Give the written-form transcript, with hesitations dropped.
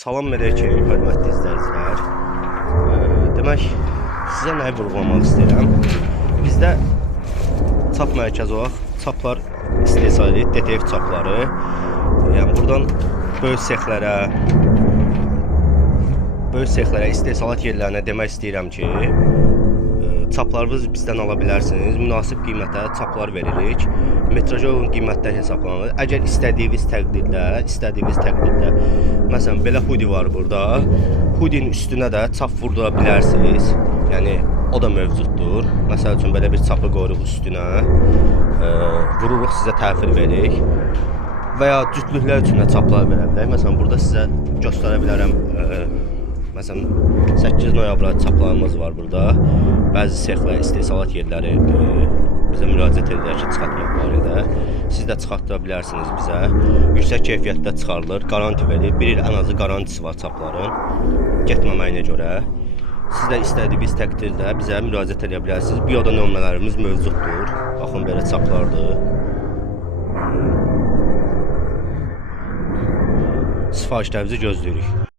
Salam əleykum, hörmətli izləyicilər. Demək, sizə nəyi vurğulamaq istəyirəm? Bizdə çap mərkəzi olaraq çaplar istehsal edirik, DTF çapları. Yəni buradan böyük sexlərə, istehsalat yerlərinə demək istəyirəm ki, çaplarınızı bizdən ala bilərsiniz. Münasib qiymətə çaplar veririk. Metraja uyğun qiymətlər hesablanır. Əgər istədiyiniz təqdirdə, məsələn belə hoodie var burada. Hoodie'nin üstünə də çap vurdura bilərsiniz. Yəni o da mövcuddur. Məsəl üçün belə bir çapı qoyuruq üstünə. Vururuq, sizə təhvil veririk. Və ya cütlüklər üçün də çaplar verə bilərik. Məsələn burada sizə göstərə bilərəm. Məsələn 8 noyabr çaplarımız var burada. Bəzi sexlər, istehsalat yerləri bizə müraciət edirlər ki, çıxartmaq barədə. Siz də çıxartıra bilərsiniz bizə. Yüksək keyfiyyətdə çıxarılır, garanti verir. 1 il ən azı garantisi var çapların getməməyinə görə. Siz də istədiyiniz təqdirdə bizə müraciət edə bilərsiniz. Bioda nömrələrimiz mövcuddur. Baxın, belə çaplardır. Sifarişlərinizi gözləyirik.